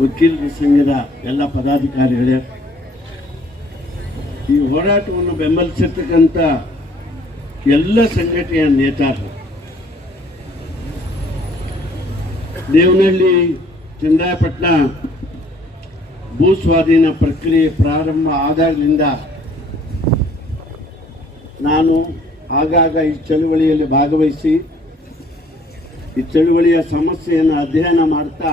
ವಕೀಲರ ಸಂಘದ ಎಲ್ಲ ಪದಾಧಿಕಾರಿಗಳೇ, ಈ ಹೋರಾಟವನ್ನು ಬೆಂಬಲಿಸಿರ್ತಕ್ಕಂಥ ಎಲ್ಲ ಸಂಘಟನೆಯ ನೇತಾರರು, ದೇವನಹಳ್ಳಿ ಚಂದ್ರಾಯಪಟ್ಟಣ ಭೂ ಸ್ವಾಧೀನ ಪ್ರಕ್ರಿಯೆ ಪ್ರಾರಂಭ ಆದಾಗಲಿಂದ ನಾನು ಆಗಾಗ ಈ ಚಳುವಳಿಯಲ್ಲಿ ಭಾಗವಹಿಸಿ ಈ ಚಳುವಳಿಯ ಸಮಸ್ಯೆಯನ್ನು ಅಧ್ಯಯನ ಮಾಡ್ತಾ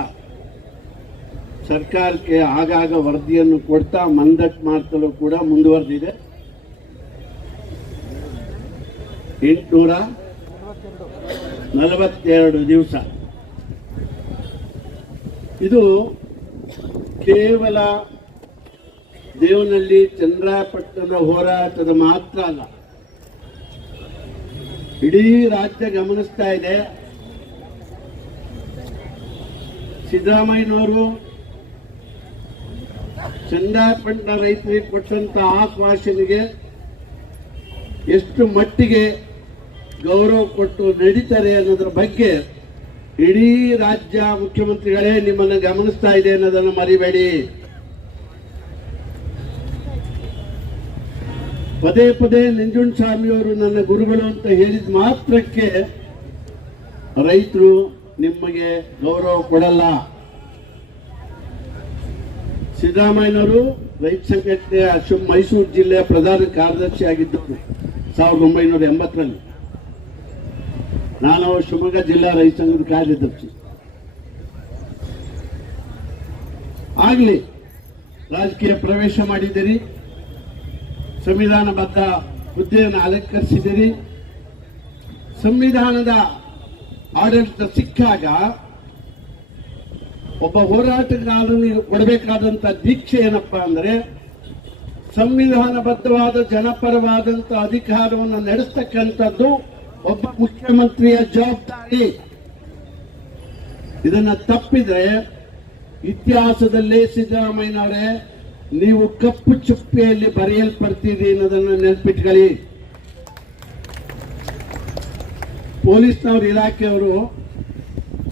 ಸರ್ಕಾರಕ್ಕೆ ಆಗಾಗ ವರದಿಯನ್ನು ಕೊಡ್ತಾ ಮಂದಟ್ಟು ಮಾಡ್ತಲೂ ಕೂಡ ಮುಂದುವರೆದಿದೆ. 842 ದಿವಸ. ಇದು ಕೇವಲ ದೇವನಹಳ್ಳಿ ಚಂದ್ರಾಯಪಟ್ಟಣದ ಹೋರಾಟದ ಮಾತ್ರ ಅಲ್ಲ, ಇಡೀ ರಾಜ್ಯ ಗಮನಿಸ್ತಾ ಇದೆ. ಸಿದ್ದರಾಮಯ್ಯನವರು ಚಂದ್ರಾಯಪಟ್ಟಣ ರೈತರಿಗೆ ಕೊಟ್ಟಂತ ಆಶ್ವಾಸನೆಗೆ ಎಷ್ಟು ಮಟ್ಟಿಗೆ ಗೌರವ ಕೊಟ್ಟು ನಡೀತಾರೆ ಅನ್ನೋದ್ರ ಬಗ್ಗೆ ಇಡೀ ರಾಜ್ಯ ಮುಖ್ಯಮಂತ್ರಿಗಳೇ ನಿಮ್ಮನ್ನು ಗಮನಿಸ್ತಾ ಇದೆ ಅನ್ನೋದನ್ನು ಮರಿಬೇಡಿ. ಪದೇ ಪದೇ ನಂಜುಂಡಸ್ವಾಮಿಯವರು ನನ್ನ ಗುರುಗಳು ಅಂತ ಹೇಳಿದ ಮಾತ್ರಕ್ಕೆ ರೈತರು ನಿಮಗೆ ಗೌರವ ಕೊಡಲ್ಲ. ಸಿದ್ದರಾಮಯ್ಯನವರು ರೈತ ಸಂಘಟನೆಯ ಮೈಸೂರು ಜಿಲ್ಲೆಯ ಪ್ರಧಾನ ಕಾರ್ಯದರ್ಶಿ ಆಗಿದ್ದರು 1980ರಲ್ಲಿ. ನಾನು ಶಿವಮೊಗ್ಗ ಜಿಲ್ಲಾ ರೈತ ಸಂಘದ ಕಾರ್ಯದರ್ಶಿ. ಆಗಲಿ ರಾಜಕೀಯ ಪ್ರವೇಶ ಮಾಡಿದ್ದೀರಿ, ಸಂವಿಧಾನಬದ್ಧ ಹುದ್ದೆಯನ್ನು ಅಲಂಕರಿಸಿದ್ದೀರಿ. ಸಂವಿಧಾನದ ಆಡಳಿತ ಸಿಕ್ಕಾಗ ಒಬ್ಬ ಹೋರಾಟಗಾರನಿಗೆ ಕೊಡಬೇಕಾದಂತ ದೀಕ್ಷೆ ಏನಪ್ಪಾ ಅಂದ್ರೆ ಸಂವಿಧಾನಬದ್ಧವಾದ ಜನಪರವಾದಂತ ಅಧಿಕಾರವನ್ನು ನಡೆಸ್ತಕ್ಕಂಥದ್ದು ಒಬ್ಬ ಮುಖ್ಯಮಂತ್ರಿಯ ಜವಾಬ್ದಾರಿ. ಇದನ್ನ ತಪ್ಪಿದ್ರೆ ಇತಿಹಾಸದಲ್ಲೇ ಸಿದ್ದರಾಮಯ್ಯನವರೇ ನೀವು ಕಪ್ಪು ಚುಪ್ಪಿಯಲ್ಲಿ ಬರೆಯಲ್ಪಡ್ತೀರಿ ಅನ್ನೋದನ್ನ ನೆನಪಿಟ್ಕೊಳ್ಳಿ. ಪೊಲೀಸ್ನವ್ರ ಇಲಾಖೆಯವರು,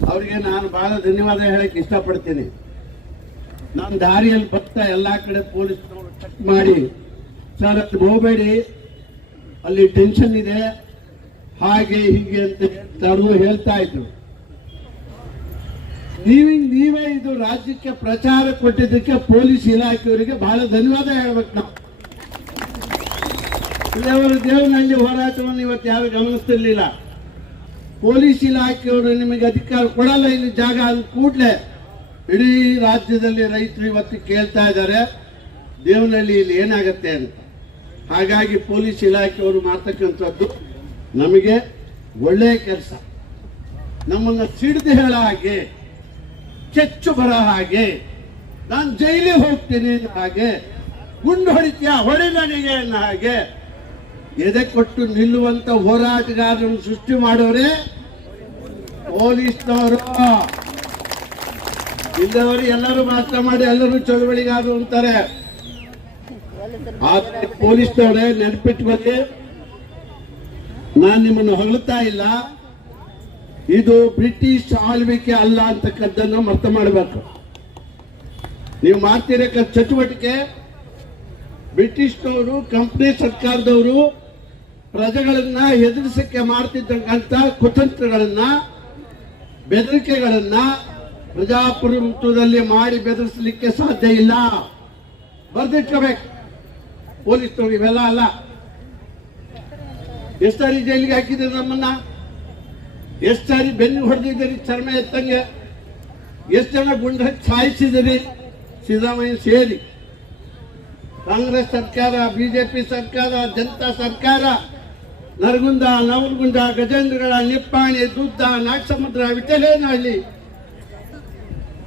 ಅವರಿಗೆ ನಾನು ಬಹಳ ಧನ್ಯವಾದ ಹೇಳಕ್ಕೆ ಇಷ್ಟಪಡ್ತೀನಿ. ನಾನು ದಾರಿಯಲ್ಲಿ ಬರ್ತಾ ಎಲ್ಲಾ ಕಡೆ ಪೊಲೀಸ್ನವರು ಚೆಕ್ ಮಾಡಿ, ಸರ್ ಅದು ಹೋಗಬೇಡಿ, ಅಲ್ಲಿ ಟೆನ್ಷನ್ ಇದೆ, ಹಾಗೆ ಹೀಗೆ ಅಂತ ಹೇಳ್ತಾ ಇದ್ರು. ನೀವೇ ಇದು ರಾಜ್ಯಕ್ಕೆ ಪ್ರಚಾರ ಕೊಟ್ಟಿದ್ದಕ್ಕೆ ಪೊಲೀಸ್ ಇಲಾಖೆಯವರಿಗೆ ಬಹಳ ಧನ್ಯವಾದ ಹೇಳ್ಬೇಕು. ನಾವು ಇದೇವರು ದೇವನಹಳ್ಳಿ ಹೋರಾಟವನ್ನು ಇವತ್ತು ಯಾರು ಗಮನಿಸ್ತಿರ್ಲಿಲ್ಲ. ಪೊಲೀಸ್ ಇಲಾಖೆಯವರು ನಿಮಗೆ ಅಧಿಕಾರ ಕೊಡಲ್ಲ ಇಲ್ಲಿ ಜಾಗ ಅಂದ ಕೂಡಲೇ ಇಡೀ ರಾಜ್ಯದಲ್ಲಿ ರೈತರು ಇವತ್ತು ಕೇಳ್ತಾ ಇದ್ದಾರೆ ದೇವನಹಳ್ಳಿ ಇಲ್ಲಿ ಏನಾಗತ್ತೆ ಅಂತ. ಹಾಗಾಗಿ ಪೊಲೀಸ್ ಇಲಾಖೆಯವರು ಮಾಡ್ತಕ್ಕಂಥದ್ದು ನಮಗೆ ಒಳ್ಳೆಯ ಕೆಲಸ. ನಮ್ಮನ್ನು ಸಿಡಿದು ಹೇಳ ಹಾಗೆ, ಚೆಚ್ಚು ಬರ ಹಾಗೆ, ನಾನು ಜೈಲಿಗೆ ಹೋಗ್ತೀನಿ ಅನ್ನೋ ಹಾಗೆ, ಗುಂಡು ಹೊಡಿತೀಯ ಹೊಡೆ ನನಗೆ ಅನ್ನೋ ಹಾಗೆ ಎದೆ ಕೊಟ್ಟು ನಿಲ್ಲುವಂತ ಹೋರಾಟಗಾರರನ್ನು ಸೃಷ್ಟಿ ಮಾಡೋರೆ ಪೊಲೀಸ್ನವರು. ಇಲ್ಲವರು ಎಲ್ಲರೂ ಮಾತ್ರ ಮಾಡಿ ಎಲ್ಲರೂ ಚಳುವಳಿಗಾರರು ಅಂತಾರೆ. ಆದ್ರೆ ಪೊಲೀಸ್ನವರೇ ನೆನಪಿಟ್ಕೊಳ್ಳಿ, ನಾನು ನಿಮ್ಮನ್ನು ಹೊಗಳ್ತಾ ಇಲ್ಲ. ಇದು ಬ್ರಿಟಿಷ್ ಆಳ್ವಿಕೆ ಅಲ್ಲ ಅಂತಕ್ಕದ್ದನ್ನು ಅರ್ಥ ಮಾಡಬೇಕು. ನೀವು ಮಾಡ್ತಿರಕ್ಕ ಚಟುವಟಿಕೆ ಬ್ರಿಟಿಷ್ನವರು, ಕಂಪ್ನಿ ಸರ್ಕಾರದವರು ಪ್ರಜೆಗಳನ್ನ ಎದುರಿಸಕ್ಕೆ ಮಾಡ್ತಿದ್ದಂತ ಕುತಂತ್ರಗಳನ್ನ, ಬೆದರಿಕೆಗಳನ್ನ ಪ್ರಜಾಪ್ರಭುತ್ವದಲ್ಲಿ ಮಾಡಿ ಬೆದರಿಸಲಿಕ್ಕೆ ಸಾಧ್ಯ ಇಲ್ಲ. ಬರ್ದಿಟ್ಕೋಬೇಕು. ಪೊಲೀಸ್ನವರು ಇವೆಲ್ಲ ಅಲ್ಲ. ಎಷ್ಟು ಸಾರಿ ಜೈಲಿಗೆ ಹಾಕಿದ್ರು ನಮ್ಮನ್ನ, ಎಷ್ಟು ಸಾರಿ ಬೆನ್ನು ಹೊಡೆದಿದ್ದೀರಿ ಚರ್ಮ ಎತ್ತಂಗೆ, ಎಷ್ಟು ಜನ ಗುಂಡು ಹಚ್ಚಿ ಸಾಯಿಸಿದಿರಿ ಸಿದ್ದರಾಮಯ್ಯ ಸೇರಿ. ಕಾಂಗ್ರೆಸ್ ಸರ್ಕಾರ, ಬಿಜೆಪಿ ಸರ್ಕಾರ, ಜನತಾ ಸರ್ಕಾರ, ನರಗುಂದ, ನವಲಗುಂದ, ಗಜೇಂದ್ರಗಡ, ನಿಪ್ಪಾಣಿ, ದುದ್ದ, ನಾಗಸಮುದ್ರ, ವಿಠಲೇನಹಳ್ಳಿ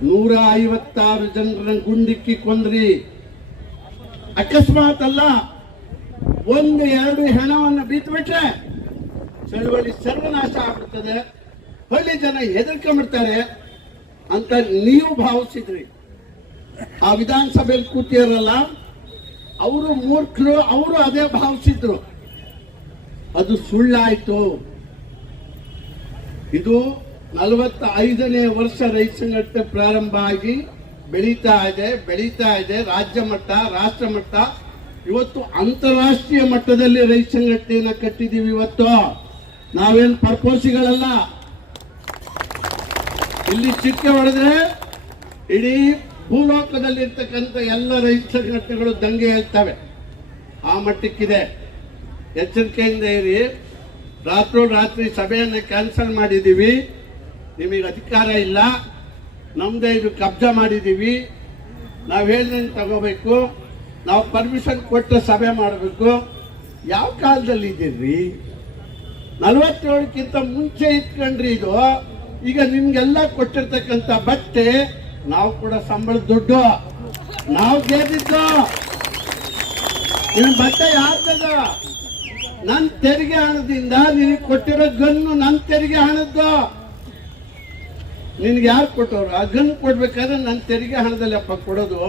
156 ಜನರನ್ನ ಗುಂಡಿಕ್ಕಿ ಕೊಂದ್ರಿ. ಅಕಸ್ಮಾತ್ ಅಲ್ಲ, 1-2 ಹೆಣವನ್ನು ಬೀತ್ಬಿಟ್ರೆ ಚಳುವಳಿ ಸರ್ವನಾಶ ಆಗ್ಬಿಡ್ತದೆ, ಹಳ್ಳಿ ಜನ ಹೆದರ್ಕೊಂಡ್ಬಿಡ್ತಾರೆ ಅಂತ ನೀವು ಭಾವಿಸಿದ್ರಿ. ಆ ವಿಧಾನಸಭೆಯಲ್ಲಿ ಕೂತಿರಲ್ಲ, ಅವರು ಮೂರ್ಖರು, ಅವರು ಅದೇ ಭಾವಿಸಿದ್ರು. ಅದು ಸುಳ್ಳಾಯ್ತು. ಇದು 45ನೇ ವರ್ಷ ರೈತ ಸಂಘಟನೆ ಪ್ರಾರಂಭ ಆಗಿ ಬೆಳೀತಾ ಇದೆ ರಾಜ್ಯ ಮಟ್ಟ, ರಾಷ್ಟ್ರ ಮಟ್ಟ, ಇವತ್ತು ಅಂತಾರಾಷ್ಟ್ರೀಯ ಮಟ್ಟದಲ್ಲಿ ರೈತ ಸಂಘಟನೆಯನ್ನ ಕಟ್ಟಿದೀವಿ. ಇವತ್ತು ನಾವೇನು ಪರ್ಪೋಸಿಗಳಲ್ಲ. ಇಲ್ಲಿ ಚಿಕ್ಕೆ ಹೊಡೆದ್ರೆ ಇಡೀ ಭೂಲೋಕದಲ್ಲಿರ್ತಕ್ಕಂಥ ಎಲ್ಲ ರೈತ ಸಂಘಟನೆಗಳು ದಂಗೆ ಹೇಳ್ತವೆ. ಆ ಮಟ್ಟಕ್ಕಿದೆ. ಎಚ್ಚರಿಕೆಯಿಂದ ಇರಿ. ರಾತ್ರಿ ಸಭೆಯನ್ನು ಕ್ಯಾನ್ಸಲ್ ಮಾಡಿದ್ದೀವಿ. ನಿಮಗೆ ಅಧಿಕಾರ ಇಲ್ಲ, ನಮ್ದೇ ಇದು ಕಬ್ಜಾ ಮಾಡಿದ್ದೀವಿ. ನಾವು ಹೇಳಿದಂಗೆ ತಗೋಬೇಕು. ನಾವು ಪರ್ಮಿಷನ್ ಕೊಟ್ಟು ಸಭೆ ಮಾಡಬೇಕು. ಯಾವ ಕಾಲದಲ್ಲಿ ಇದ್ದೀರಿ? 47ಕ್ಕಿಂತ ಮುಂಚೆ ಇಟ್ಕೊಂಡ್ರಿ ಇದು. ಈಗ ನಿಮ್ಗೆಲ್ಲ ಕೊಟ್ಟಿರ್ತಕ್ಕಂಥ ಬಟ್ಟೆ, ನಾವು ಕೂಡ ಸಂಬಳದ ದುಡ್ಡು ನಾವು ಗೆದ್ದಿದ್ದು. ನಿಮ್ ಬಟ್ಟೆ ಯಾರ್ದದ? ನನ್ನ ತೆರಿಗೆ ಹಣದಿಂದ ನಿನಗೆ ಕೊಟ್ಟಿರೋ ಗನ್ನು ನನ್ನ ತೆರಿಗೆ ಹಣದ್ದು. ನಿನ್ಗೆ ಯಾರು ಕೊಟ್ಟವ್ರು? ಆ ಗನ್ ಕೊಡ್ಬೇಕಾದ್ರೆ ನನ್ನ ತೆರಿಗೆ ಹಣದಲ್ಲಿ ಅಪ್ಪ ಕೊಡೋದು.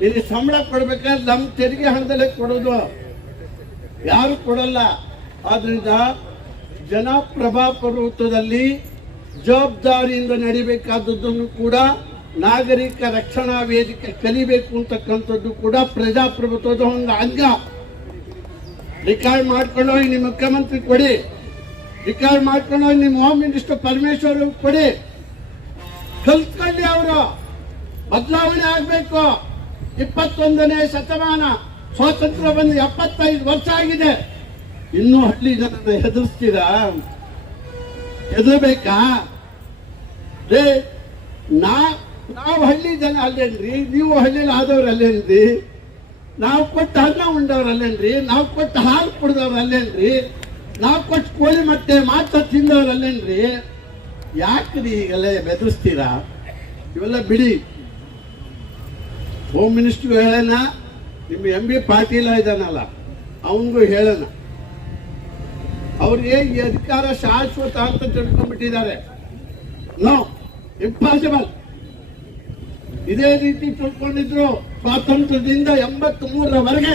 ನಿನಗೆ ಸಂಬಳ ಕೊಡ್ಬೇಕಾದ್ರೆ ನಮ್ಮ ತೆರಿಗೆ ಹಣದಲ್ಲೇ ಕೊಡೋದು, ಯಾರು ಕೊಡಲ್ಲ. ಆದ್ರಿಂದ ಜನಪ್ರಭಾಪ್ರಭುತ್ವದಲ್ಲಿ ಜವಾಬ್ದಾರಿಯಿಂದ ನಡಿಬೇಕಾದದ್ದನ್ನು ಕೂಡ ನಾಗರಿಕ ರಕ್ಷಣಾ ವೇದಿಕೆ ಕಲಿಬೇಕು ಅಂತಕ್ಕಂಥದ್ದು ಕೂಡ ಪ್ರಜಾಪ್ರಭುತ್ವದ ಒಂದು ಅಂಗ. ರಿಕಾರ್ಡ್ ಮಾಡ್ಕೊಂಡೋಗಿ ನಿಮ್ಮ ಮುಖ್ಯಮಂತ್ರಿ ಕೊಡಿ, ರಿಕಾರ್ಡ್ ಮಾಡ್ಕೊಂಡೋಗಿ ನಿಮ್ಮ ಹೋಮ್ ಮಿನಿಸ್ಟರ್ ಪರಮೇಶ್ವರ್ ಕೊಡಿ. ಕಲ್ತ್ಕೊಳ್ಳಿ. ಅವರು ಬದಲಾವಣೆ ಆಗ್ಬೇಕು. 21ನೇ ಶತಮಾನ, ಸ್ವಾತಂತ್ರ್ಯ ಬಂದು 75 ವರ್ಷ ಆಗಿದೆ. ಇನ್ನೂ ಹಳ್ಳಿ ಜನರನ್ನ ಹೆದರ್ಸ್ತೀರಾ? ಹೆದರ್ಬೇಕಾ? ನಾವು ಹಳ್ಳಿ ಜನ ಅಲ್ಲೇನ್ರಿ? ನೀವು ಹಳ್ಳಿಲಿ ಆದವ್ರು ಅಲ್ಲೇನ್ರಿ? ನಾವು ಕೊಟ್ಟು ಅನ್ನ ಉಂಡವ್ರು ಅಲ್ಲೇನ್ರಿ? ನಾವು ಕೊಟ್ಟು ಹಾಲು ಕುಡ್ದವ್ರು ಅಲ್ಲೇನ್ರಿ? ನಾವು ಕೊಟ್ಟು ಕೋಳಿ ಮೊಟ್ಟೆ ಮಾತ್ರ ತಿಂದವ್ರು ಅಲ್ಲೇನ್ರಿ? ಯಾಕ್ರಿ ಈಗೆಲ್ಲ ಬೆದರಿಸ್ತೀರಾ? ಇವೆಲ್ಲ ಬಿಡಿ. ಹೋಮ್ ಮಿನಿಸ್ಟರ್ ಹೇಳೋಣ, ನಿಮ್ಮ MB ಪಾಟೀಲ ಇದ್ದಾನಲ್ಲ ಅವನಿಗೂ ಹೇಳೋಣ. ಅವ್ರಿಗೆ ಈ ಅಧಿಕಾರ ಶಾಶ್ವತ ಅಂತ ತಿಳ್ಕೊಂಡ್ಬಿಟ್ಟಿದ್ದಾರೆ. No, impossible. ಇದೇ ರೀತಿ ತಿಳ್ಕೊಂಡಿದ್ರು ಸ್ವಾತಂತ್ರ್ಯದಿಂದ 83ರವರೆಗೆ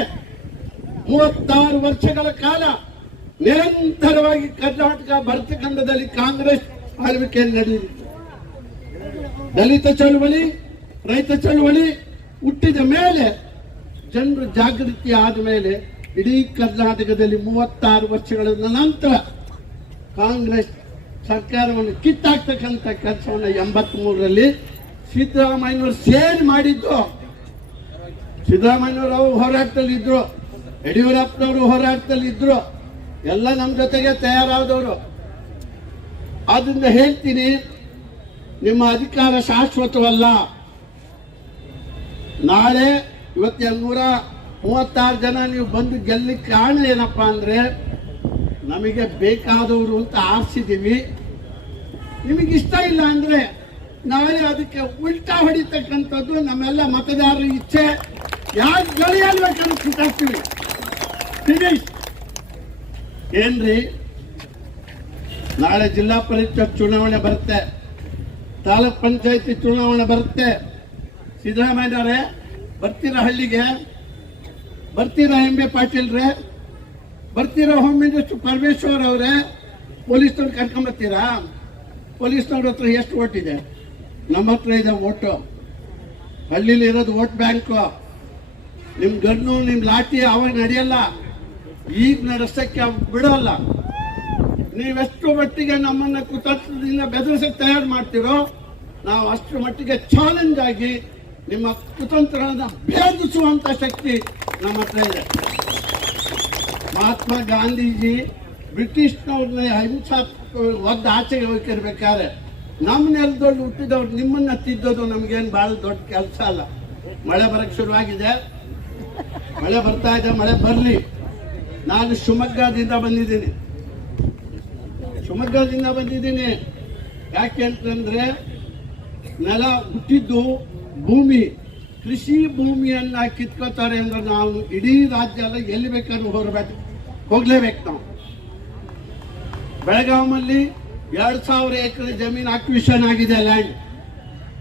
36 ವರ್ಷಗಳ ಕಾಲ ನಿರಂತರವಾಗಿ ಕರ್ನಾಟಕ ಭರತಖಂಡದಲ್ಲಿ ಕಾಂಗ್ರೆಸ್ ಆಳ್ವಿಕೆ ನಡೆದಿತ್ತು. ದಲಿತ ಚಳವಳಿ, ರೈತ ಚಳವಳಿ ಹುಟ್ಟಿದ ಮೇಲೆ, ಜನರು ಜಾಗೃತಿ ಆದ ಮೇಲೆ ಇಡೀ ಕರ್ನಾಟಕದಲ್ಲಿ 36 ವರ್ಷಗಳ ನಂತರ ಕಾಂಗ್ರೆಸ್ ಸರ್ಕಾರವನ್ನು ಕಿತ್ತಾಕ್ತಕ್ಕಂಥ ಕೆಲಸವನ್ನು 83ರಲ್ಲಿ ಸಿದ್ದರಾಮಯ್ಯನವರು ಸೇರಿ ಮಾಡಿದ್ದು. ಸಿದ್ದರಾಮಯ್ಯನವರು ಅವರು ಹೋರಾಟದಲ್ಲಿ ಇದ್ರು, ಯಡಿಯೂರಪ್ಪನವರು ಹೋರಾಟದಲ್ಲಿ ಇದ್ರು, ಎಲ್ಲ ನಮ್ಮ ಜೊತೆಗೆ ತಯಾರಾದವರು. ಆದ್ರಿಂದ ಹೇಳ್ತೀನಿ, ನಿಮ್ಮ ಅಧಿಕಾರ ಶಾಶ್ವತವಲ್ಲ. ನಾಳೆ ಇವತ್ತು 136 ಜನ ನೀವು ಬಂದು ಗೆಲ್ಲಕ್ಕೆ ಕಾರಣ ಏನಪ್ಪಾ ಅಂದ್ರೆ, ನಮಗೆ ಬೇಕಾದವರು ಅಂತ ಆರಿಸಿದ್ದೀವಿ. ನಿಮಗೆ ಇಷ್ಟ ಇಲ್ಲ ಅಂದ್ರೆ ನಾಳೆ ಅದಕ್ಕೆ ಉಲ್ಟಾ ಹೊಡಿತಕ್ಕಂಥದ್ದು ನಮ್ಮೆಲ್ಲ ಮತದಾರರ ಇಚ್ಛೆ. ಯಾರು ಗಳಿಯಲ್ಬೇಕಂತ ಕಿತ್ತಾಕ್ತೀವಿ. ಫಿನಿಶ್. ಏನ್ರಿ, ನಾಳೆ ಜಿಲ್ಲಾ ಪರಿಷತ್ ಚುನಾವಣೆ ಬರುತ್ತೆ, ತಾಲೂಕ್ ಪಂಚಾಯತಿ ಚುನಾವಣೆ ಬರುತ್ತೆ. ಸಿದ್ದರಾಮಯ್ಯನವರೇ ಬರ್ತೀರಾ? ಹಳ್ಳಿಗೆ ಬರ್ತೀರಾ? MB ಪಾಟೀಲ್ರೇ ಬರ್ತೀರಾ? ಹೋಮ್ ಮಿನಿಸ್ಟರ್ ಪರಮೇಶ್ವರ್ ಅವರೇ ಪೊಲೀಸ್ನವ್ರು ಕರ್ಕೊಂಬರ್ತೀರಾ? ಪೊಲೀಸ್ನವ್ರ ಹತ್ರ ಎಷ್ಟು ಓಟ್ ಇದೆ? ನಮ್ಮ ಹತ್ರ ಇದೆ ಓಟು. ಹಳ್ಳಿಲಿ ಇರೋದು ಓಟ್ ಬ್ಯಾಂಕು. ನಿಮ್ ಗನ್ನು, ನಿಮ್ ಲಾಠಿ ಅವಾಗ ನಡೆಯಲ್ಲ, ಈಗ ನಡೆಸಕ್ಕೆ ಬಿಡೋಲ್ಲ. ನೀವೆಷ್ಟು ಮಟ್ಟಿಗೆ ನಮ್ಮನ್ನ ಕುತಂತ್ರದಿಂದ ಬೆದರಿಸಕ್ಕೆ ತಯಾರು ಮಾಡ್ತೀರೋ, ನಾವು ಅಷ್ಟರ ಮಟ್ಟಿಗೆ ಚಾಲೆಂಜ್ ಆಗಿ ನಿಮ್ಮ ಕುತಂತ್ರಗಳನ್ನು ಭೇದಿಸುವಂತ ಶಕ್ತಿ ನಮ್ಮ ಹತ್ರ ಇದೆ. ಮಹಾತ್ಮ ಗಾಂಧೀಜಿ ಬ್ರಿಟಿಷ್ನವ್ರನ್ನ ಒದ್ದು ಆಚೆಗೆ ಹೋಗಿರ್ಬೇಕಾದ್ರೆ ನಮ್ಮ ನೆಲದಲ್ಲಿ ಹುಟ್ಟಿದವ್ರು ನಿಮ್ಮನ್ನ ತಿದ್ದೋದು ನಮ್ಗೇನು ಬಹಳ ದೊಡ್ಡ ಕೆಲಸ ಅಲ್ಲ. ಮಳೆ ಬರಕ್ಕೆ ಶುರುವಾಗಿದೆ, ಮಳೆ ಬರ್ತಾ ಇದೆ, ಮಳೆ ಬರಲಿ. ನಾನು ಶಿವಮೊಗ್ಗದಿಂದ ಬಂದಿದ್ದೀನಿ. ಯಾಕೆ ಅಂತಂದ್ರೆ, ನೆಲ ಹುಟ್ಟಿದ್ದು ಭೂಮಿ, ಕೃಷಿ ಭೂಮಿಯನ್ನ ಕಿತ್ಕೋತಾರೆ ಅಂದ್ರೆ ನಾವು ಇಡೀ ರಾಜ್ಯ ಅಲ್ಲ, ಎಲ್ಲಿ ಬೇಕಾದ್ರೂ ಹೋಗ್ಲೇಬೇಕು. ನಾವು ಬೆಳಗಾವಲ್ಲಿ 2000 ಎಕರೆ ಜಮೀನು ಅಕ್ವಿಷನ್ ಆಗಿದೆ, ಲ್ಯಾಂಡ್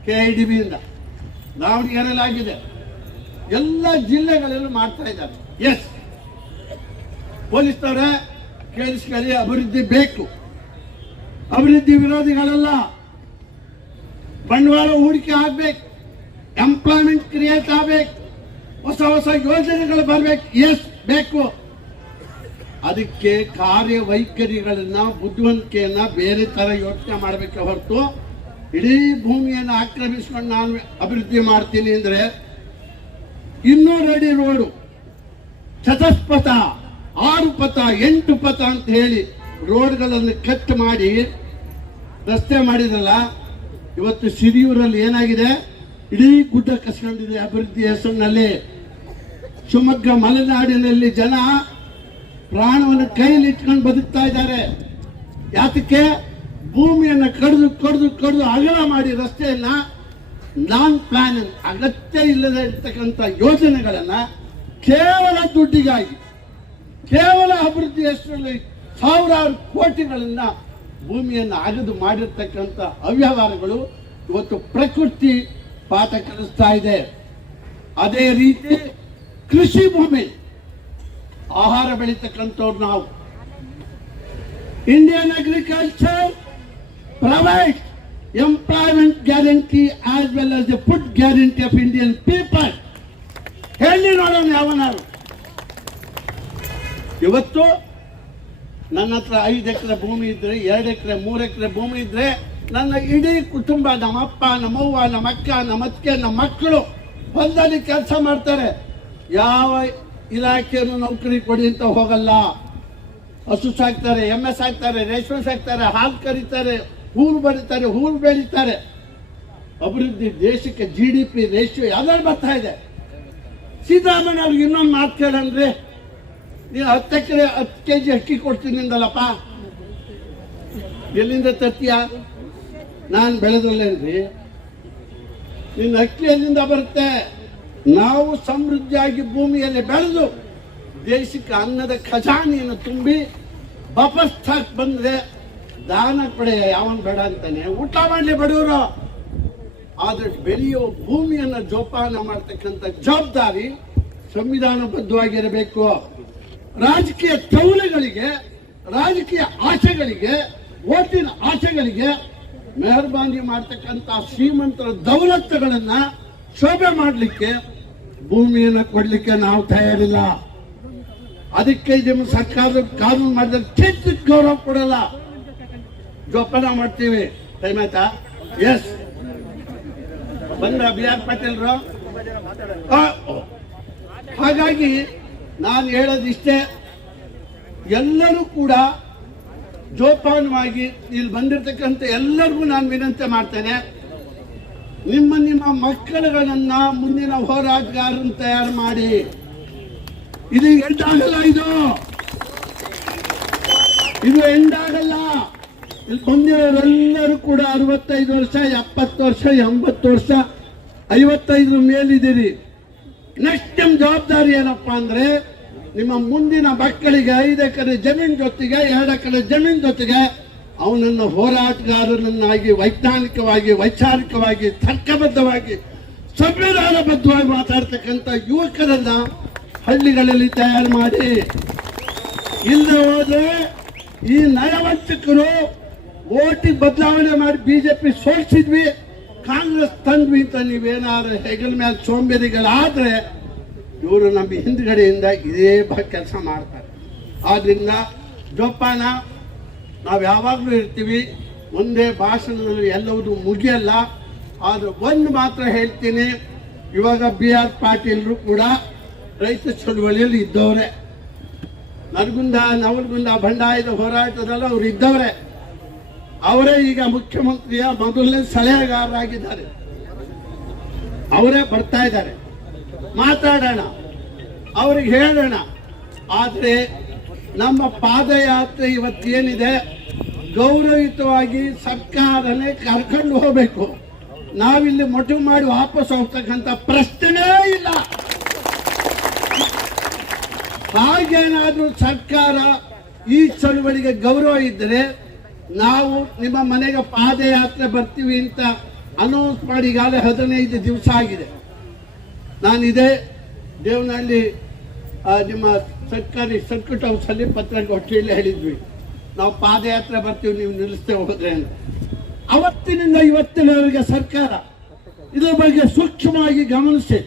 KIDB ಇಂದ. ದಾವಣಗೆರೆಯಲ್ಲಿ ಆಗಿದೆ, ಎಲ್ಲ ಜಿಲ್ಲೆಗಳಲ್ಲೂ ಮಾಡ್ತಾ ಇದ್ದಾರೆ. ಎಸ್, ಪೊಲೀಸ್ನವರೇ ಕೇಳಿಸ್ಕೊಳ್ಳಿ, ಅಭಿವೃದ್ಧಿ ಬೇಕು. ಅಭಿವೃದ್ಧಿ ವಿರೋಧಿಗಳಲ್ಲ, ಬಂಡವಾಳ ಹೂಡಿಕೆ ಆಗ್ಬೇಕು. ಎಂಪ್ಲಾಯ್ಮೆಂಟ್ ಕ್ರಿಯೇಟ್ ಆಗಬೇಕು, ಹೊಸ ಹೊಸ ಯೋಜನೆಗಳು ಬರಬೇಕು. ಎಸ್ ಬೇಕು. ಅದಕ್ಕೆ ಕಾರ್ಯವೈಖರಿಗಳನ್ನ, ಬುದ್ಧಿವಂತಿಕೆಯನ್ನ ಬೇರೆ ತರ ಯೋಚನೆ ಮಾಡಬೇಕು ಹೊರತು ಇಡೀ ಭೂಮಿಯನ್ನು ಆಕ್ರಮಿಸ್ಕೊಂಡು ನಾನು ಅಭಿವೃದ್ಧಿ ಮಾಡ್ತೀನಿ ಅಂದ್ರೆ 200 ಅಡಿ ರೋಡು, ಚತುಷ್ಪಥ, 6 ಪಥ, 8 ಪಥ ಅಂತ ಹೇಳಿ ರೋಡ್ಗಳನ್ನು ಕಟ್ ಮಾಡಿ ರಸ್ತೆ ಮಾಡಿದ್ರಲ್ಲ. ಇವತ್ತು ಸಿರಿಯೂರಲ್ಲಿ ಏನಾಗಿದೆ? ಇಡೀ ಗುಡ್ಡ ಕಸ್ಕೊಂಡಿದೆ ಅಭಿವೃದ್ಧಿ ಹೆಸರಿನಲ್ಲಿ. ಶಿವಮೊಗ್ಗ ಮಲೆನಾಡಿನಲ್ಲಿ ಜನ ಪ್ರಾಣವನ್ನು ಕೈಯಲ್ಲಿ ಇಟ್ಕೊಂಡು ಬದುಕ್ತಾ ಇದ್ದಾರೆ. ಯಾತಕ್ಕೆ? ಭೂಮಿಯನ್ನ ಕಡಿದು ಕಡಿದು ಕಡಿದು ಅಗಲ ಮಾಡಿ ರಸ್ತೆಯನ್ನ ನಾನ್ ಪ್ಲಾನ್, ಅಗತ್ಯ ಇಲ್ಲದೆ ಇರ್ತಕ್ಕಂಥ ಯೋಜನೆಗಳನ್ನ ಕೇವಲ ದುಡ್ಡಿಗಾಗಿ, ಕೇವಲ ಅಭಿವೃದ್ಧಿ ಹೆಸರಲ್ಲಿ ಸಾವಿರಾರು ಕೋಟಿಗಳನ್ನ ಭೂಮಿಯನ್ನು ಅಗದು ಮಾಡಿರ್ತಕ್ಕಂಥ ಅವ್ಯವಹಾರಗಳು ಇವತ್ತು ಪ್ರಕೃತಿ ಪಾಠ ಕಲಿಸ್ತಾ ಇದೆ. ಅದೇ ರೀತಿ ಕೃಷಿ ಭೂಮಿ, ಆಹಾರ ಬೆಳೀತಕ್ಕಂಥವ್ರು ನಾವು. Indian agriculture provide employment guarantee as well as the food guarantee of Indian people. ಹೇಳಿ ನೋಡೋಣ ಯಾವನಾರು. ಇವತ್ತು ನನ್ನ ಹತ್ರ 5 ಎಕರೆ ಭೂಮಿ ಇದ್ರೆ, 2 ಎಕರೆ 3 ಎಕರೆ ಭೂಮಿ ಇದ್ರೆ ನನ್ನ ಇಡೀ ಕುಟುಂಬ, ನಮ್ಮಪ್ಪ, ನಮ್ಮವ್ವ, ನಮ್ಮ ಅಕ್ಕ, ನಮ್ಮ ಅತ್ತಿಗೆ, ನಮ್ಮ ಮಕ್ಕಳು ಹೊಲದಲ್ಲಿ ಕೆಲಸ ಮಾಡ್ತಾರೆ. ಯಾವ ಇಲಾಖೆಯನ್ನು ನೌಕರಿ ಕೊಡಿ ಅಂತ ಹೋಗಲ್ಲ. ಹಸು ಸಾಕ್ತಾರೆ, ಎಮ್ಮೆ ಸಾಕ್ತಾರೆ, ರೇಷ್ಮೆ ಸಾಕ್ತಾರೆ, ಹಾಲು ಕರೀತಾರೆ, ಹೂವು ಬರೀತಾರೆ, ಹೂವು ಬೆಳೀತಾರೆ. ಅಭಿವೃದ್ಧಿ ದೇಶಕ್ಕೆ GDP ರೇಷಿಯೋ ಯಾವ್ದಾದ್ರು ಬರ್ತಾ ಇದೆ. ಸಿದ್ದರಾಮಯ್ಯ ಅವ್ರಿಗೆ ಇನ್ನೊಂದು ಮಾತು ಕೇಳಂದ್ರೆ, ನೀವು 10 ಎಕರೆ 10 kg ಅಕ್ಕಿ ಕೊಡ್ತೀನಿ ಅಂದಲ್ಲಪ್ಪ, ಎಲ್ಲಿಂದ ತರ್ತೀಯ? ನಾನು ಬೆಳೆದಲ್ಲೇನ್ರಿ, ನಿನ್ನ ಅಕ್ಕಿ ಎಲ್ಲಿಂದ ಬರುತ್ತೆ? ನಾವು ಸಮೃದ್ಧಿಯಾಗಿ ಭೂಮಿಯಲ್ಲಿ ಬೆಳೆದು ದೇಶಕ್ಕೆ ಅನ್ನದ ಖಜಾನೆಯನ್ನು ತುಂಬಿ ವಾಪಸ್ ಬಂದ್ರೆ ದಾನ ಕೊಡೆ ಯಾವನ್ ಬೇಡ ಅಂತಾನೆ, ಊಟ ಮಾಡ್ಲಿ ಬಡವರು. ಆದ್ರೆ ಬೆಳೆಯುವ ಭೂಮಿಯನ್ನು ಜೋಪಾನ ಮಾಡ್ತಕ್ಕಂಥ ಜವಾಬ್ದಾರಿ ಸಂವಿಧಾನಬದ್ಧವಾಗಿರಬೇಕು. ರಾಜಕೀಯ ಚೌಲೆಗಳಿಗೆ, ರಾಜಕೀಯ ಆಶೆಗಳಿಗೆ, ಓಟಿನ ಆಶೆಗಳಿಗೆ ಮೆಹರ್ಬಾನಿ ಮಾಡ್ತಕ್ಕಂಥ ಶ್ರೀಮಂತರ ದೌಲತ್ತುಗಳನ್ನ ಶೋಭೆ ಮಾಡಲಿಕ್ಕೆ ಭೂಮಿಯನ್ನು ಕೊಡ್ಲಿಕ್ಕೆ ನಾವು ತಯಾರಿಲ್ಲ. ಅದಕ್ಕೆ ನಿಮ್ಮ ಸರ್ಕಾರದ ಕಾನೂನು ಮಾಡಿದ್ರೆ ಹೆಚ್ಚು ಗೌರವ ಕೊಡಲ್ಲ, ಜೋಪಾನ ಮಾಡ್ತೀವಿ. ಟೈಮ್ ಆಯ್ತಾ? ಎಸ್, ಬಂದ್ರ BR ಪಾಟೀಲ್ರು. ಹಾಗಾಗಿ ನಾನು ಹೇಳೋದಿಷ್ಟೇ, ಎಲ್ಲರೂ ಕೂಡ ಜೋಪಾನವಾಗಿ ಇಲ್ಲಿ ಬಂದಿರತಕ್ಕಂಥ ಎಲ್ಲರಿಗೂ ನಾನು ವಿನಂತಿ ಮಾಡ್ತೇನೆ, ನಿಮ್ಮ ನಿಮ್ಮ ಮಕ್ಕಳುಗಳನ್ನ ಮುಂದಿನ ಹೋರಾಟಗಾರರನ್ನು ತಯಾರು ಮಾಡಿ. ಇದು ಎಂಡಾಗಲ್ಲ, ಇದು ಎಂಡಾಗಲ್ಲ. ಇಲ್ಲಿ ಬಂದಿರೋರೆಲ್ಲರೂ ಕೂಡ 65 ವರ್ಷ, 70 ವರ್ಷ, 80 ವರ್ಷ, 55 ಮೇಲಿದ್ದೀರಿ. ನೆಕ್ಸ್ಟ್ ನಿಮ್ಮ ಜವಾಬ್ದಾರಿ ಏನಪ್ಪಾ ಅಂದ್ರೆ, ನಿಮ್ಮ ಮುಂದಿನ ಮಕ್ಕಳಿಗೆ 5 ಎಕರೆ ಜಮೀನ್ ಜೊತೆಗೆ 2 ಎಕರೆ ಜಮೀನ್ ಜೊತೆಗೆ ಅವನನ್ನು ಹೋರಾಟಗಾರನನ್ನಾಗಿ ವೈಜ್ಞಾನಿಕವಾಗಿ, ವೈಚಾರಿಕವಾಗಿ, ತರ್ಕಬದ್ಧವಾಗಿ, ಸಂವಿಧಾನಬದ್ಧವಾಗಿ ಮಾತಾಡ್ತಕ್ಕಂಥ ಯುವಕರನ್ನ ಹಳ್ಳಿಗಳಲ್ಲಿ ತಯಾರು ಮಾಡಿ. ಇಲ್ಲದೆ ಹೋದ್ರೆ ಈ ನಯವಂಚಕರು ಓಟಿಗೆ ಬದಲಾವಣೆ ಮಾಡಿ ಬಿಜೆಪಿ ಸೋಲಿಸಿದ್ವಿ, ಕಾಂಗ್ರೆಸ್ ತಂದ್ವಿ ಅಂತ ನೀವೇನಾದ್ರು ಹೆಗಲ ಮೇಲೆ ಸೋಂಬೇರಿಗಳಾದ್ರೆ ಇವರು ನಮ್ಮ ಹಿಂದ್ಗಡೆಯಿಂದ ಇದೇ ಕೆಲಸ ಮಾಡ್ತಾರೆ. ಆದ್ರಿಂದ ಜೋಪಾನ, ನಾವು ಯಾವಾಗಲೂ ಇರ್ತೀವಿ. ಒಂದೇ ಭಾಷಣದಲ್ಲಿ ಎಲ್ಲವೂ ಮುಗಿಯಲ್ಲ. ಆದ್ರೆ ಒಂದು ಮಾತ್ರ ಹೇಳ್ತೀನಿ, ಇವಾಗ BR ಪಾಟೀಲ್ರು ಕೂಡ ರೈತ ಚಳುವಳಿಯಲ್ಲಿ ಇದ್ದವರೇ. ನರಗುಂದ, ನವಲಗುಂದ, ಬಂಡಾಯದ ಹೋರಾಟದಲ್ಲಿ ಅವ್ರು ಇದ್ದವರೇ. ಅವರೇ ಈಗ ಮುಖ್ಯಮಂತ್ರಿಯ ಮೊದಲನೇ ಸಲಹೆಗಾರರಾಗಿದ್ದಾರೆ. ಅವರೇ ಬರ್ತಾ ಇದ್ದಾರೆ. ಮಾತಾಡೋಣ, ಅವ್ರಿಗೆ ಹೇಳೋಣ. ಆದ್ರೆ ನಮ್ಮ ಪಾದಯಾತ್ರೆ ಇವತ್ತೇನಿದೆ, ಗೌರವಯುತವಾಗಿ ಸರ್ಕಾರನೇ ಕರ್ಕೊಂಡು ಹೋಗ್ಬೇಕು. ನಾವಿಲ್ಲಿ ಮೊಟು ಮಾಡಿ ವಾಪಸ್ ಹೋಗ್ತಕ್ಕಂಥ ಪ್ರಶ್ನೆನೇ ಇಲ್ಲ. ಹಾಗೇನಾದ್ರೂ ಸರ್ಕಾರ ಈ ಚಳುವಳಿಗೆ ಗೌರವ ಇದ್ದರೆ ನಾವು ನಿಮ್ಮ ಮನೆಗೆ ಪಾದಯಾತ್ರೆ ಬರ್ತೀವಿ ಅಂತ ಅನೌನ್ಸ್ ಮಾಡಿ ಈಗಾಗಲೇ 15 ದಿವಸ ಆಗಿದೆ. ನಾನು ಇದೇ ದೇವನಹಳ್ಳಿ ನಿಮ್ಮ ಸರ್ಕಾರಿ ಸರ್ಕ್ಯೂಟ್ ಹೌಸಲ್ಲಿ ಪತ್ರಿಕಾಗೋಷ್ಠಿಯಲ್ಲಿ ಹೇಳಿದ್ವಿ, ನಾವು ಪಾದಯಾತ್ರೆ ಬರ್ತೀವಿ, ನೀವು ನಿಲ್ಲಿಸ್ತೇ ಹೋದ್ರೆ ಅಂತ. ಅವತ್ತಿನಿಂದ ಇವತ್ತಿನವರೆಗೆ ಸರ್ಕಾರ ಇದರ ಬಗ್ಗೆ ಸೂಕ್ಷ್ಮವಾಗಿ ಗಮನಿಸಿ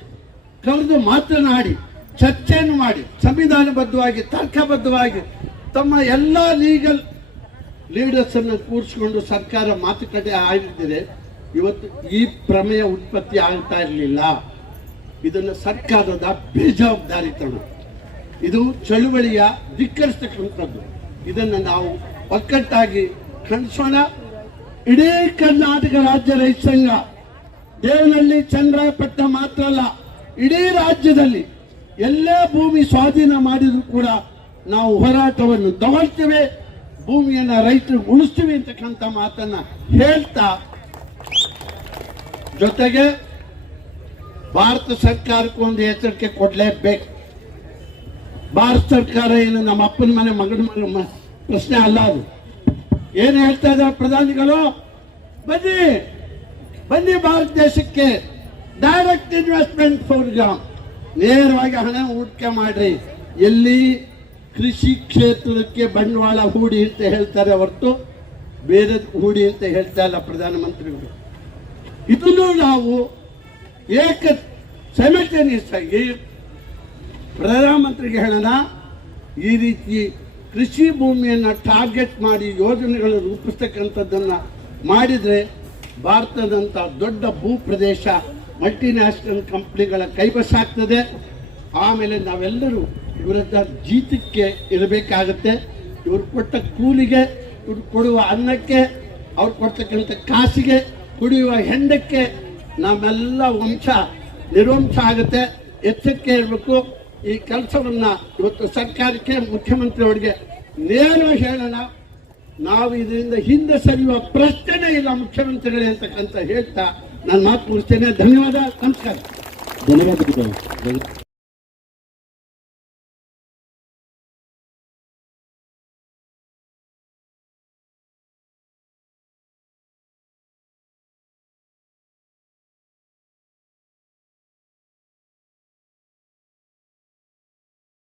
ಕರೆದು ಮಾತನಾಡಿ ಚರ್ಚೆಯನ್ನು ಮಾಡಿ ಸಂವಿಧಾನಬದ್ಧವಾಗಿ ತರ್ಕಬದ್ಧವಾಗಿ ತಮ್ಮ ಎಲ್ಲ ಲೀಗಲ್ ಲೀಡರ್ಸ್ ಅನ್ನು ಕೂರಿಸಿಕೊಂಡು ಸರ್ಕಾರ ಮಾತುಕತೆ ಆಗಿದ್ದರೆ ಇವತ್ತು ಈ ಪ್ರಮೇಯ ಉತ್ಪತ್ತಿ ಆಗ್ತಾ ಇರಲಿಲ್ಲ. ಇದನ್ನು ಸರ್ಕಾರದ ಬೇಜವಾಬ್ದಾರಿತನ, ಇದು ಚಳುವಳಿಯ ಧಿಕ್ಕರಿಸತಕ್ಕಂಥದ್ದು. ಇದನ್ನು ನಾವು ಒಕ್ಕಟ್ಟಾಗಿ ಖಂಡಿಸೋಣ. ಇಡೀ ಕರ್ನಾಟಕ ರಾಜ್ಯ ರೈತ ಸಂಘ ದೇವನಹಳ್ಳಿ ಚಂದ್ರಾಯಪಟ್ಟಣ ಮಾತ್ರ ಅಲ್ಲ, ಇಡೀ ರಾಜ್ಯದಲ್ಲಿ ಎಲ್ಲೇ ಭೂಮಿ ಸ್ವಾಧೀನ ಮಾಡಿದ್ರು ಕೂಡ ನಾವು ಹೋರಾಟವನ್ನು ತಗೊಳ್ತೇವೆ, ಭೂಮಿಯನ್ನ ರೈತರು ಉಳಿಸ್ತೀವಿ ಅಂತಕ್ಕಂಥ ಮಾತನ್ನ ಹೇಳ್ತಾ, ಜೊತೆಗೆ ಭಾರತ ಸರ್ಕಾರಕ್ಕೆ ಒಂದು ಎಚ್ಚರಿಕೆ ಕೊಡಲೇಬೇಕು. ಭಾರತ ಸರ್ಕಾರ ಏನು ನಮ್ಮ ಅಪ್ಪನ ಮನೆ ಮಗನ ಪ್ರಶ್ನೆ ಅಲ್ಲ. ಅದು ಏನು ಹೇಳ್ತಾ ಇದ್ದಾರೆ ಪ್ರಧಾನಿಗಳು, ಬನ್ನಿ ಬನ್ನಿ ಭಾರತ ದೇಶಕ್ಕೆ ಡೈರೆಕ್ಟ್ ಇನ್ವೆಸ್ಟ್ಮೆಂಟ್ ಪ್ರೋಗ್ರಾಮ್, ನೇರವಾಗಿ ಹಣ ಹೂಡಿಕೆ ಮಾಡ್ರಿ. ಎಲ್ಲಿ ಕೃಷಿ ಕ್ಷೇತ್ರಕ್ಕೆ ಬಂಡವಾಳ ಹೂಡಿ ಅಂತ ಹೇಳ್ತಾರೆ ಹೊರತು ಬೇರೆ ಹೂಡಿ ಅಂತ ಹೇಳ್ತಾ ಇಲ್ಲ ಪ್ರಧಾನಮಂತ್ರಿಗಳು. ಇದನ್ನು ನಾವು ಸೈಮಲ್ಟೇನಿಯಸ್ ಆಗಿ ಪ್ರಧಾನಮಂತ್ರಿಗೆ ಹೇಳೋಣ, ಈ ರೀತಿ ಕೃಷಿ ಭೂಮಿಯನ್ನು ಟಾರ್ಗೆಟ್ ಮಾಡಿ ಯೋಜನೆಗಳು ರೂಪಿಸ್ತಕ್ಕಂಥದ್ದನ್ನು ಮಾಡಿದರೆ ಭಾರತದಂಥ ದೊಡ್ಡ ಭೂ ಪ್ರದೇಶ ಮಲ್ಟಿನ್ಯಾಷನಲ್ ಕಂಪ್ನಿಗಳ ಕೈವಶಾಗ್ತದೆ. ಆಮೇಲೆ ನಾವೆಲ್ಲರೂ ಇವರದ್ದ ಜೀತಕ್ಕೆ ಇರಬೇಕಾಗತ್ತೆ. ಇವರು ಕೊಟ್ಟ ಕೂಲಿಗೆ, ಇವರು ಕೊಡುವ ಅನ್ನಕ್ಕೆ, ಅವ್ರು ಕೊಡ್ತಕ್ಕಂಥ ಕಾಸಿಗೆ, ಕುಡಿಯುವ ಹೆಂಡಕ್ಕೆ ನಮ್ಮೆಲ್ಲ ವಂಶ ನಿರ್ವಂಶ ಆಗುತ್ತೆ. ಎಚ್ಚರಿಕೆ ಇರಬೇಕು. ಈ ಕೆಲಸವನ್ನ ಇವತ್ತು ಸರ್ಕಾರಕ್ಕೆ, ಮುಖ್ಯಮಂತ್ರಿಯವರಿಗೆ ನೇರವಾಗಿ ಹೇಳೋಣ. ನಾವು ಇದರಿಂದ ಹಿಂದೆ ಸರಿಯುವ ಪ್ರಶ್ನೆ ಇಲ್ಲ ಮುಖ್ಯಮಂತ್ರಿಗಳೇ ಅಂತಕ್ಕಂತ ಹೇಳ್ತಾ ನಾನು ಮಾತು ಮುಗಿಸ್ತೇನೆ. ಧನ್ಯವಾದ, ನಮಸ್ಕಾರ. ಧನ್ಯವಾದ.